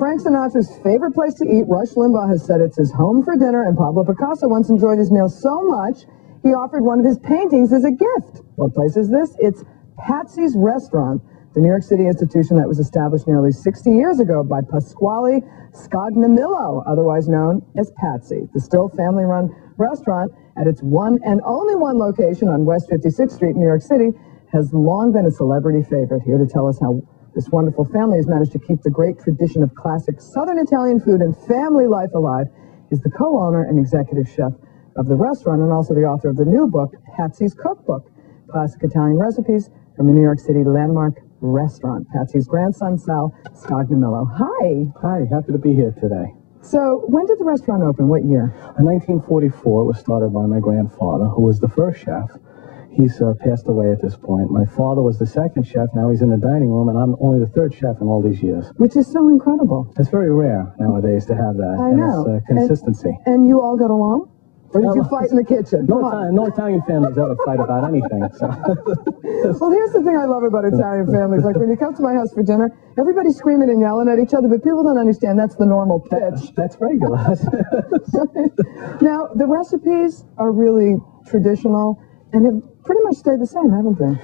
Frank Sinatra's favorite place to eat. Rush Limbaugh has said it's his home for dinner, and Pablo Picasso once enjoyed his meal so much, he offered one of his paintings as a gift. What place is this? It's Patsy's Restaurant, the New York City institution that was established nearly 60 years ago by Pasquale Scognamillo, otherwise known as Patsy. The still family-run restaurant, at its one and only one location on West 56th Street in New York City, has long been a celebrity favorite. Here to tell us how this wonderful family has managed to keep the great tradition of classic Southern Italian food and family life alive is the co-owner and executive chef of the restaurant and also the author of the new book, Patsy's Cookbook, Classic Italian Recipes from a New York City landmark restaurant. Patsy's grandson, Sal Scognamillo. Hi. Hi, happy to be here today. So, when did the restaurant open? What year? In 1944, it was started by my grandfather, who was the first chef. He's passed away at this point. My father was the second chef. Now he's in the dining room, and I'm only the third chef in all these years. Which is so incredible. It's very rare nowadays to have that. I know. It's consistency. And you all got along? Or did you fight in the kitchen? No Italian families ever fight about anything. So. Well, here's the thing I love about Italian families. Like, when you come to my house for dinner, everybody's screaming and yelling at each other, but people don't understand that's the normal pitch. That's regular. Now, the recipes are really traditional and have pretty much stayed the same, haven't they?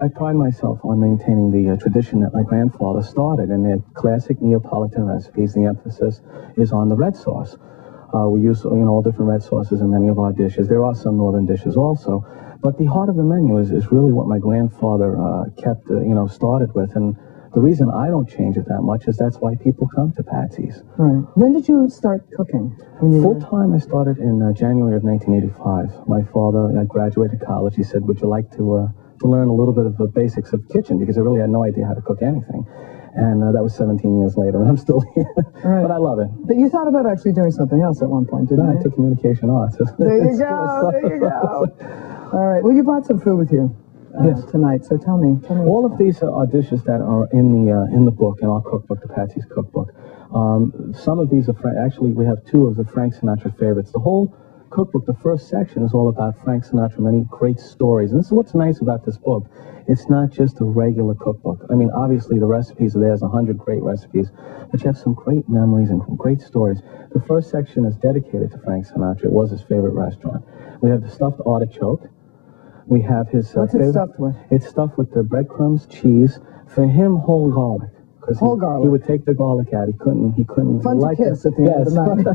I pride myself on maintaining the tradition that my grandfather started, and they're classic Neapolitan recipes. The emphasis is on the red sauce. We use, all different red sauces in many of our dishes. There are some northern dishes also, but the heart of the menu is really what my grandfather kept, started with. And the reason I don't change it that much is that's why people come to Patsy's. Right. When did you start cooking? Full-time, I started in January of 1985. My father, I graduated college. He said, would you like to learn a little bit of the basics of kitchen? Because I really had no idea how to cook anything. And that was 17 years later, and I'm still here. Right. But I love it. But you thought about actually doing something else at one point, didn't you? I took communication arts. There you go, there you go. All right, well, you brought some food with you tonight, so tell me. All of these are dishes that are in the book, in our cookbook, the Patsy's Cookbook. Some of these are, actually, we have two of the Frank Sinatra favorites. The whole cookbook, the first section, is all about Frank Sinatra, many great stories. And this is what's nice about this book. It's not just a regular cookbook. I mean, obviously, the recipes are there. There's 100 great recipes, but you have some great memories and great stories. The first section is dedicated to Frank Sinatra. It was his favorite restaurant. We have the stuffed artichoke. We have his What's it stuffed with? It's stuffed with the breadcrumbs, cheese. For him, whole garlic. Whole garlic. He would take the garlic out. He couldn't Fun like to kiss at the end of the night.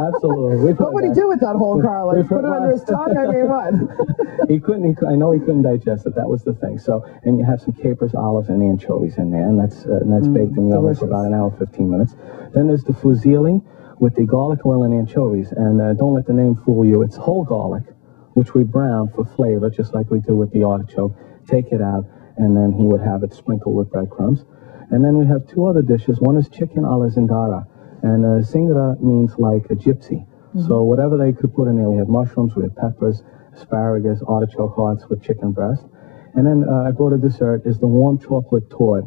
Absolutely. What would he do with that whole garlic? Put it under his tongue? I mean, what? I know he couldn't digest it. That was the thing. So, and you have some capers, olives, and anchovies in there, and that's baked in the oven for about an hour, 15 minutes. Then there's the fusilli with the garlic oil and anchovies, and don't let the name fool you. It's whole garlic, which we brown for flavor, just like we do with the artichoke. Take it out, and then he would have it sprinkled with breadcrumbs. And then we have two other dishes. One is chicken alla zingara, and zingara means like a gypsy. So whatever they could put in there, we have mushrooms, we have peppers, asparagus, artichoke hearts with chicken breast. And then I brought a dessert, is the warm chocolate torte,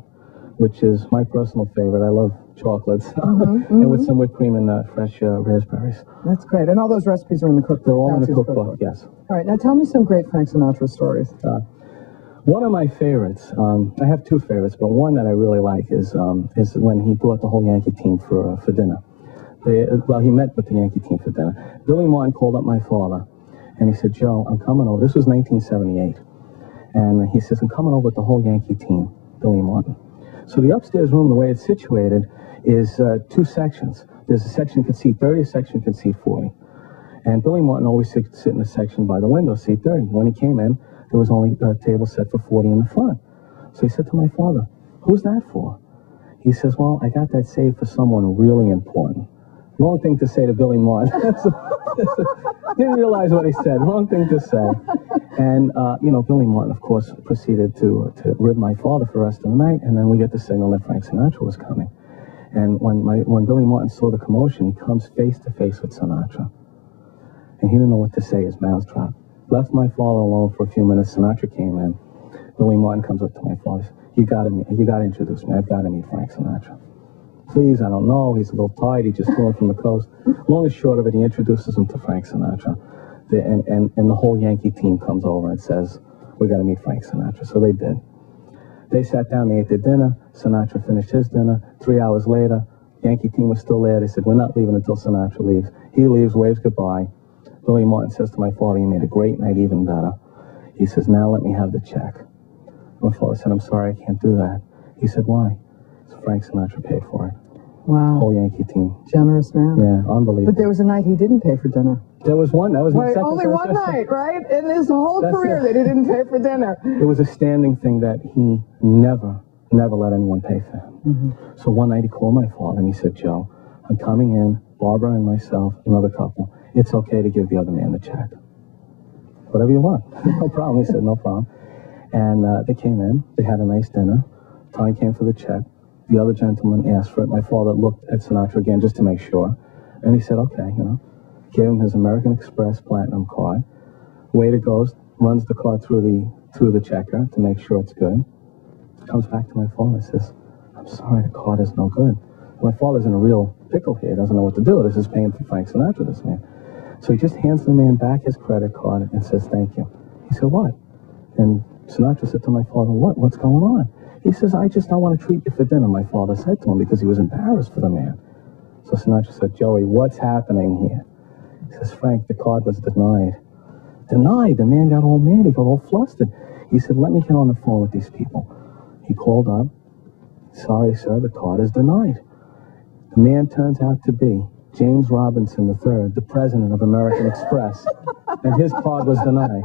which is my personal favorite. I love chocolates. And with some whipped cream and fresh raspberries. That's great. And all those recipes are in the cookbook? They're all in the cookbook, yes. All right, now tell me some great Frank Sinatra stories. One of my favorites, I have two favorites, but one that I really like is when he brought the whole Yankee team for dinner. He met with the Yankee team for dinner. Billy Martin called up my father, and he said, Joe, I'm coming over. This was 1978. And he says, I'm coming over with the whole Yankee team, Billy Martin. So the upstairs room, the way it's situated, is two sections. There's a section you can seat 30, a section you can seat 40. And Billy Martin always sit in the section by the window, seat 30. When he came in, there was only a table set for 40 in the front. So he said to my father, who's that for? He says, well, I got that saved for someone really important. Wrong thing to say to Billy Martin. Didn't realize what he said. Wrong thing to say. And, Billy Martin, of course, proceeded to rib my father for the rest of the night, and then we get the signal that Frank Sinatra was coming. And when Billy Martin saw the commotion, he comes face to face with Sinatra. And he didn't know what to say. His mouth dropped. Left my father alone for a few minutes. Sinatra came in. Billy Martin comes up to my father. You got to introduce me. I've got to meet Frank Sinatra. Please, I don't know. He's a little tired. He just flew in from the coast. Long and short of it, he introduces him to Frank Sinatra. And the whole Yankee team comes over and says, we got to meet Frank Sinatra. So they did. They sat down, they ate their dinner. Sinatra finished his dinner. 3 hours later, Yankee team was still there. They said, we're not leaving until Sinatra leaves. He leaves, waves goodbye. Billy Martin says to my father, you made a great night even better. He says, now let me have the check. My father said, I'm sorry, I can't do that. He said, why? So Frank Sinatra paid for it. Wow. Whole Yankee team. Generous man. Yeah, unbelievable. But there was a night he didn't pay for dinner. There was one. That was Wait, only one night, right? In his whole career that he didn't pay for dinner. It was a standing thing that he never let anyone pay for him. So one night he called my father and he said, Joe, I'm coming in, Barbara and myself, another couple. It's okay to give the other man the check. Whatever you want. No problem. He said, no problem. And they came in. They had a nice dinner. Time came for the check. The other gentleman asked for it. My father looked at Sinatra again just to make sure. And he said, okay, you know. Gave him his American Express Platinum card. Waiter goes, runs the card through the checker to make sure it's good. Comes back to my father and says, I'm sorry, the card is no good. My father's in a real pickle here. He doesn't know what to do. This is paying for Frank Sinatra, this man. So he just hands the man back his credit card and says, thank you. He said, what? And Sinatra said to my father, what's going on? He says, I want to treat you for dinner, my father said to him, because he was embarrassed for the man. So Sinatra said, Joey, what's happening here? He says, Frank, the card was denied. Denied? The man got all mad. He got all flustered. He said, let me get on the phone with these people. He called up. Sorry, sir, the card is denied. The man turns out to be James Robinson III, the president of American Express, and his card was denied.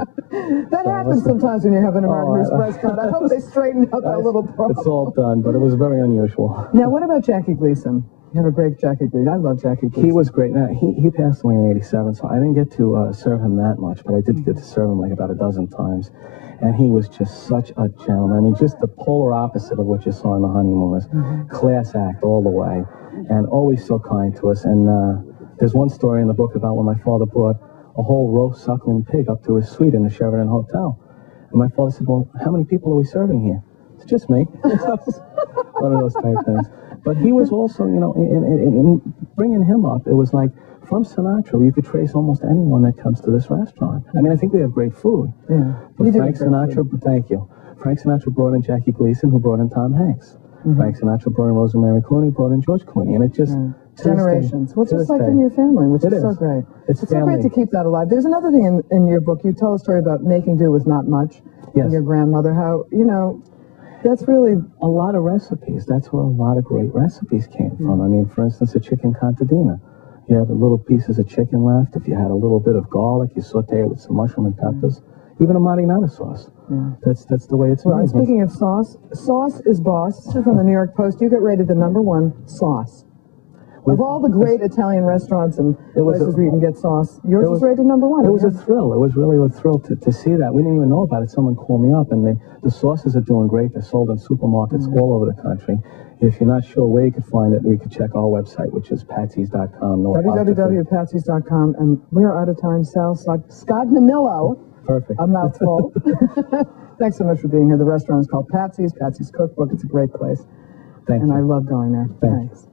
That happens sometimes when you have an American Express card. I hope they straighten out that little problem. It's all done, but it was very unusual. Now, what about Jackie Gleason? You have a great Jackie Gleason. I love Jackie Gleason. He was great. Now, he passed away in '87, so I didn't get to serve him that much, but I did get to serve him like about a dozen times. And he was just such a gentleman. I mean, just the polar opposite of what you saw in The Honeymooners. Class act all the way, and always so kind to us. And there's one story in the book about when my father brought a whole roast suckling pig up to his suite in the Sheraton Hotel. And my father said, well, how many people are we serving here? It's just me. One of those type things. But he was also, you know, in bringing him up, it was like, from Sinatra, you could trace almost anyone that comes to this restaurant. I mean, I think we have great food. Yeah. But Frank Sinatra, thank you. Frank Sinatra brought in Jackie Gleason, who brought in Tom Hanks. Frank Sinatra brought in Rosemary Clooney, brought in George Clooney. And it just... Generations. Well, just like in your family, which is so great. It's so great to keep that alive. There's another thing in your book. You tell a story about making do with not much. Yes. And your grandmother, how, you know, that's really... A lot of recipes. That's where a lot of great recipes came from. I mean, for instance, a chicken contadina. You have little pieces of chicken left. If you had a little bit of garlic, you saute it with some mushroom and peppers. Even a marinara sauce. That's the way it's made. Well, speaking of sauce, sauce is boss. This is from the New York Post. You get rated the #1 sauce. Of all the great Italian restaurants and places where you can get sauce, yours was rated #1. It was a thrill. It was really a thrill to see that. We didn't even know about it. Someone called me up, and the sauces are doing great. They're sold in supermarkets all over the country. If you're not sure where you could find it, you could check our website, which is patsys.com. www.patsys.com. And we're out of time, Sal. Scott Namillo. Perfect. A mouthful. Thanks so much for being here. The restaurant is called Patsy's Cookbook. It's a great place. Thank you. And I love going there. Thanks.